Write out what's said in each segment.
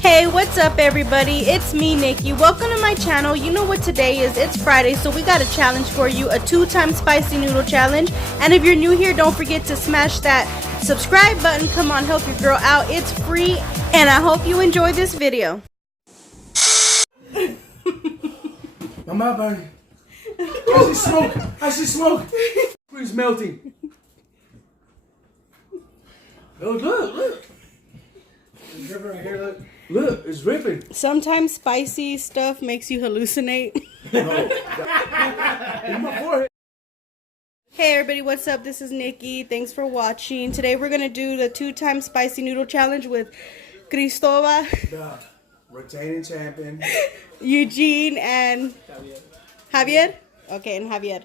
Hey, what's up everybody? It's me, Nikki. Welcome to my channel. You know what today is. It's Friday, so we got a challenge for you, a 2-time spicy noodle challenge. And if you're new here, don't forget to smash that subscribe button. Come on, help your girl out. It's free, and I hope you enjoy this video. Mama, burning. I see smoke. I see smoke. It's melting. Oh, look. It's dripping right here, look. Look, it's dripping. Sometimes spicy stuff makes you hallucinate. In my forehead. Hey everybody, what's up? This is Nikki. Thanks for watching. Today we're going to do the 2-time spicy noodle challenge with Cristobal, The retaining champion. Eugene, and Javier. Okay, and Javier.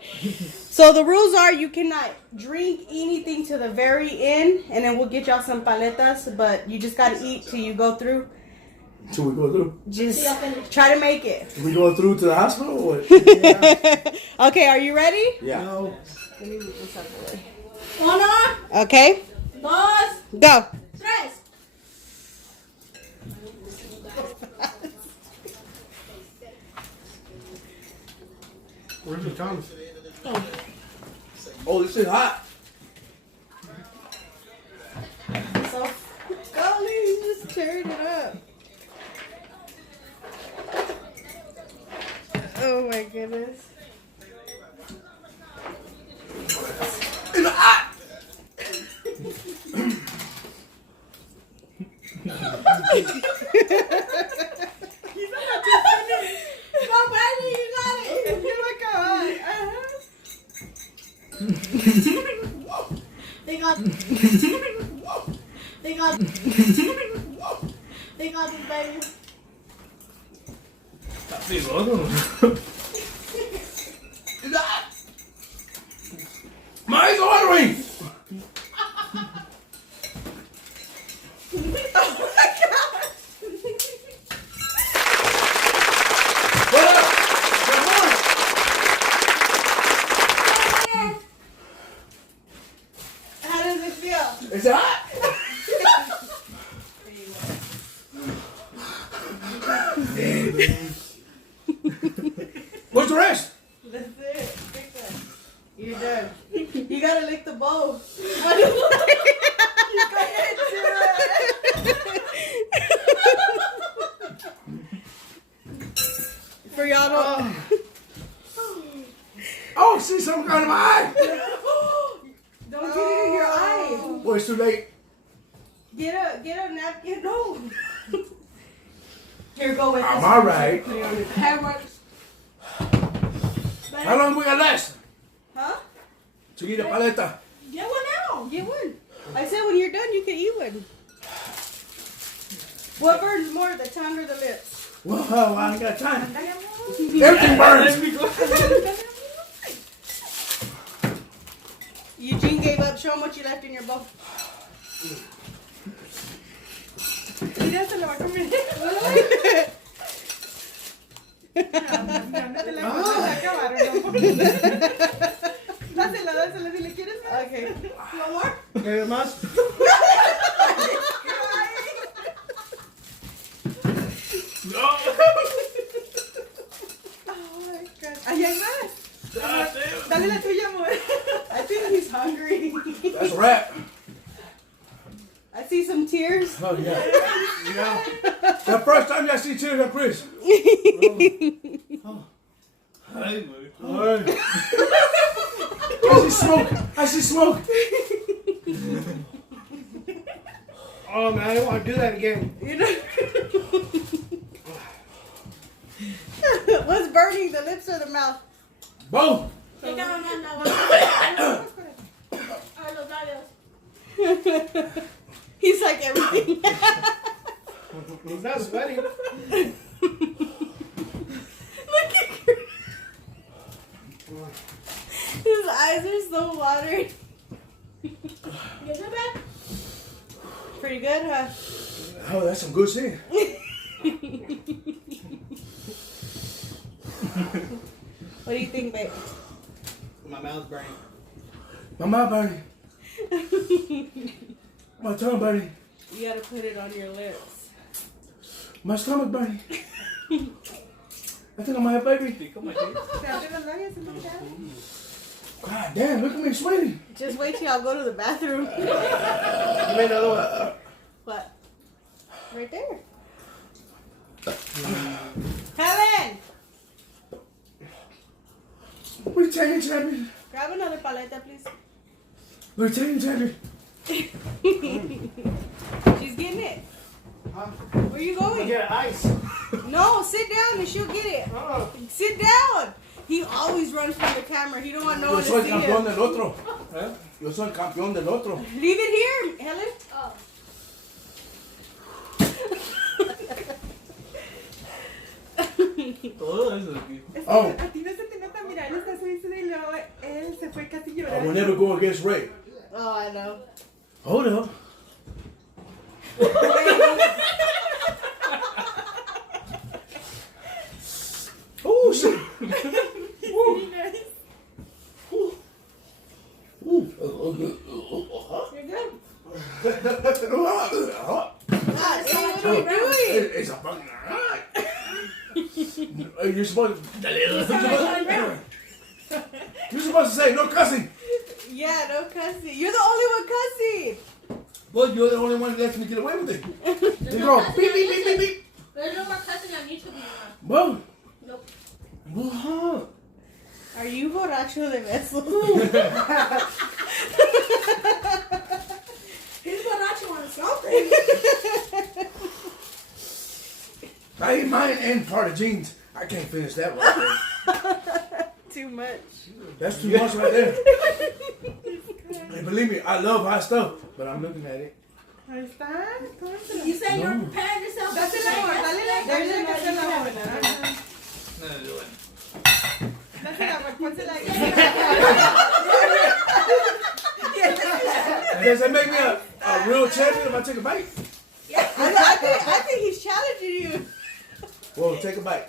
So the rules are you cannot drink anything to the very end, and then we'll get y'all some paletas, but you just got to eat till you go through. Should we go through? Just try to make it. Should we go through to the hospital or what? Yeah. Okay, are you ready? Yeah. No. Let me move this out of the way. Uno, Okay. dos, Go. tres. Where's the tongs? Oh, this is hot. So, golly, just turn it up. Oh my goodness. It's hot. They got this, baby. It's hot. My eyes are watering. How does it feel? It's hot. What's the rest? That's it. Pick that. You're done. You gotta lick the bowl. What is it? You go ahead and do it. For y'all to... Oh, see something going in my eye. Don't get it in your eye. Boy, it's too late. Get a napkin. No. Here, go with this. I'm alright. Hammer. How long we got last? Huh? Chiquita paleta. Get one now. Get one. I said when you're done, you can eat one. What burns more, the tongue or the lips? Whoa, I ain't got time. Everything burns. Eugene gave up. Show him what you left in your bowl. Mira, se lo va a comer. Dáselo, dile, ¿quieres más? Okay. ¿No more? ¿Quieres más? Oh my God. Ahí hay más. Dale la tuya, amor. I think he's hungry. That's a wrap. I see some tears. Oh, yeah. Yeah. The first time I see tears of Chris. Oh. Hey, man. I see smoke. I see smoke. Oh, man, I don't want to do that again. You know? What's burning, the lips or the mouth? Both. He's like everything. He's not sweating. Look at Chris. His eyes are so watery. Pretty good, huh? Oh, that's some good shit. What do you think, babe? My mouth's burning. My mouth burning. My tongue, buddy. You gotta put it on your lips. My stomach, buddy. I think I might have baby. Pica my teeth. God damn, look at me sweating. Just wait till y'all go to the bathroom. Give me another one. What? Right there. Helen! Retain champion. Grab another paleta, please. Retain champion. She's getting it. Where you going? Get ice. No, sit down and she'll get it. Oh. Sit down. He always runs from the camera. He don't want no Yo one to soy see campeón him. del otro. ¿Eh? Yo soy campeón del otro. Leave it here, Helen. Oh. Todo eso aquí. Oh, A ti no se te nota, mira, él está suizo y luego él se fue casi I will llorando. never go against Ray. Oh, I know. Hold up. Oh shit. Ooh. You're good. It's a fucking. You're supposed to. You're supposed to say no cussing. Yeah, no cussing. You're the only one cussing. Well, you're the only one that lets me get away with it. There's You no go cussing beep on beep beep beep beep. There's no more cussing on YouTube anymore. Well, Nope. well, Are you borracho de beso? He's borracho on something. I ate mine and part of jeans. I can't finish that right there. Too much. That's too much right there. Hey, believe me, I love hot stuff, but I'm looking at it. Ahí está, cómensela. You say No. you're preparing yourself. Dásela amor, dale la There's dale another la one. buena. No, no, no. Dásela amor, pónsela ahí. Does that make me a real champion if I take a bite? I think he's challenging you. Well, take a bite.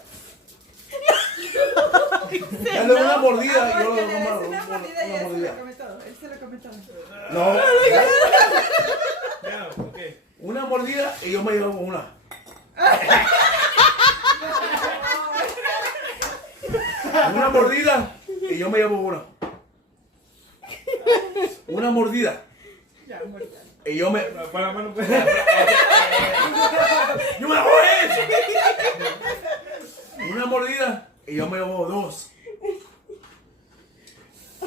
He said Dale una no. mordida y Amor, yo que lo le des como una mordida y una él se lo mordida. come todo. Él se lo come todo. No, Yeah, okay. una mordida y yo me llevo una. Una mordida y yo me llevo una. Una mordida Ya, amor, ya. y yo me... Para la mano. ¡Yo me la voy a eso! Una mordida y yo me llevo dos.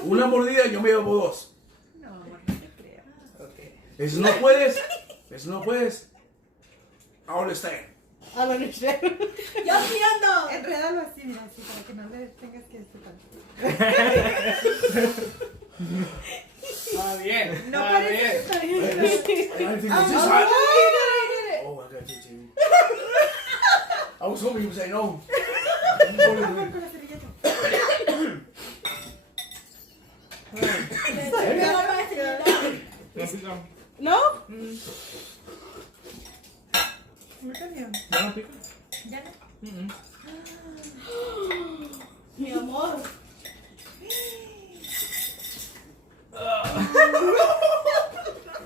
Una mordida y yo me llevo dos. No, amor, no te creo. Eso no puedes. Eso no puedes. I understand. I don't understand. Yo entiendo. Enrédalo así, mira, así, para que no le tengas que disfrutar. Está bien. No Está parece bien. que está bien. I didn't think it was this Oh, hot. he did it. Oh, I got you too. I was hoping you would say no. Amor, con la servilleta. No pica. No? Amor, también. ¿Ya no pica? Ya no. Mi amor.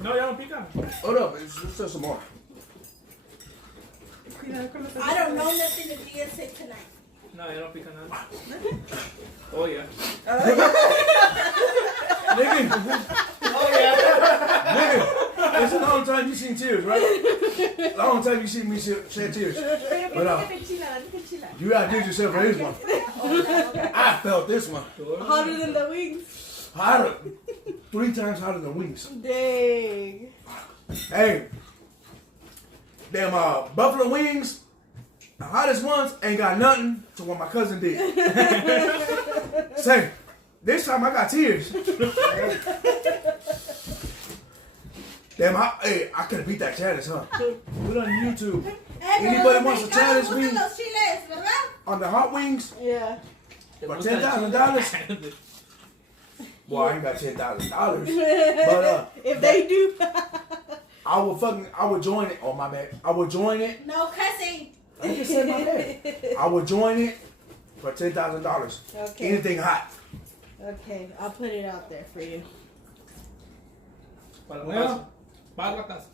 No, ya no pica. Hold up, it's just some more. Cuidado con los I don't know nothing to be sick tonight. No, ya no pica nada. Oh, yeah. Nigga, Oh, yeah. nigga, it's a long time you seen tears, right? Long time you seen me shed tears. Pero que But, no te enchila, no te enchila. You gotta do yourself for this one. I felt this one. Hotter than the wings. Hotter. 3 times hotter than wings. Dang. Hey, them buffalo wings, the hottest ones, ain't got nothing to what my cousin did. Say, this time I got tears. Damn, hey, I could have beat that challenge, huh? Put it on YouTube. Anybody wants to challenge me Los chiles, ¿verdad? on the hot wings Yeah. for $10,000? Well, I ain't got $10,000, but If they do. I would join it. Oh my bad, I would join it. No cussing. I just said my bad. I would join it for $10,000. Okay. Anything hot. Okay, I'll put it out there for you. Para la Well. casa. Para la casa.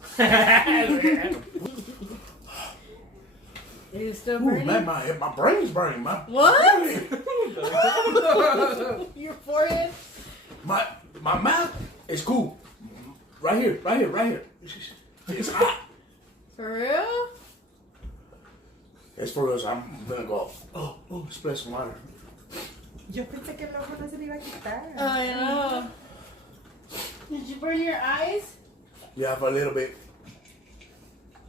Is it still Ooh, burning? man, my brain's burning, man. What? Your forehead? My mouth is cool. Right here. It's hot. For real? It's for us. I'm gonna go. Oh, splash some water. Yo pensé que el ojo no se le iba a quitar. I know. Did you burn your eyes? Yeah, for a little bit.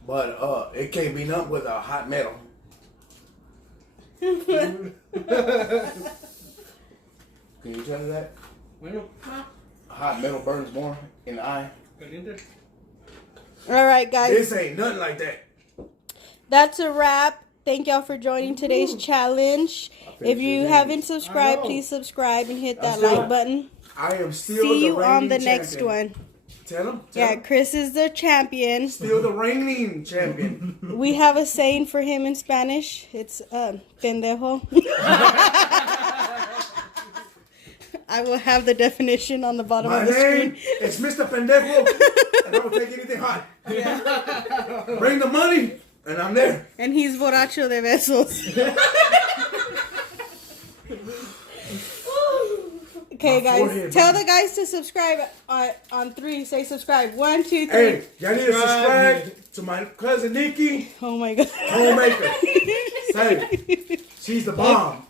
But it can't be done with a hot metal. Can you tell me that? Bueno, Hot metal burns more in the eye. caliente. All right, guys. This ain't nothing like that. That's a wrap. Thank y'all for joining today's challenge. If you haven't subscribed, please subscribe and hit that like button. I am still See the you on the reigning next champion. one. Tell him. Yeah, Chris is the champion. Still the reigning champion. We have a saying for him in Spanish. It's pendejo. I will have the definition on the bottom My of the name screen. is Mr. Pendejo, and I will take anything hot. Bring the money, and I'm there. And he's borracho de besos. Okay, My guys. forehead, Tell man. the guys to subscribe on 3. Say subscribe. 1, 2, 3. Hey, y'all need to subscribe to my cousin Nikki, Oh my god. homemaker. Say, she's the bomb.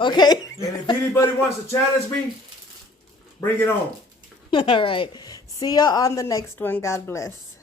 Okay. And if anybody wants to challenge me, bring it on. All right. See ya on the next one. God bless.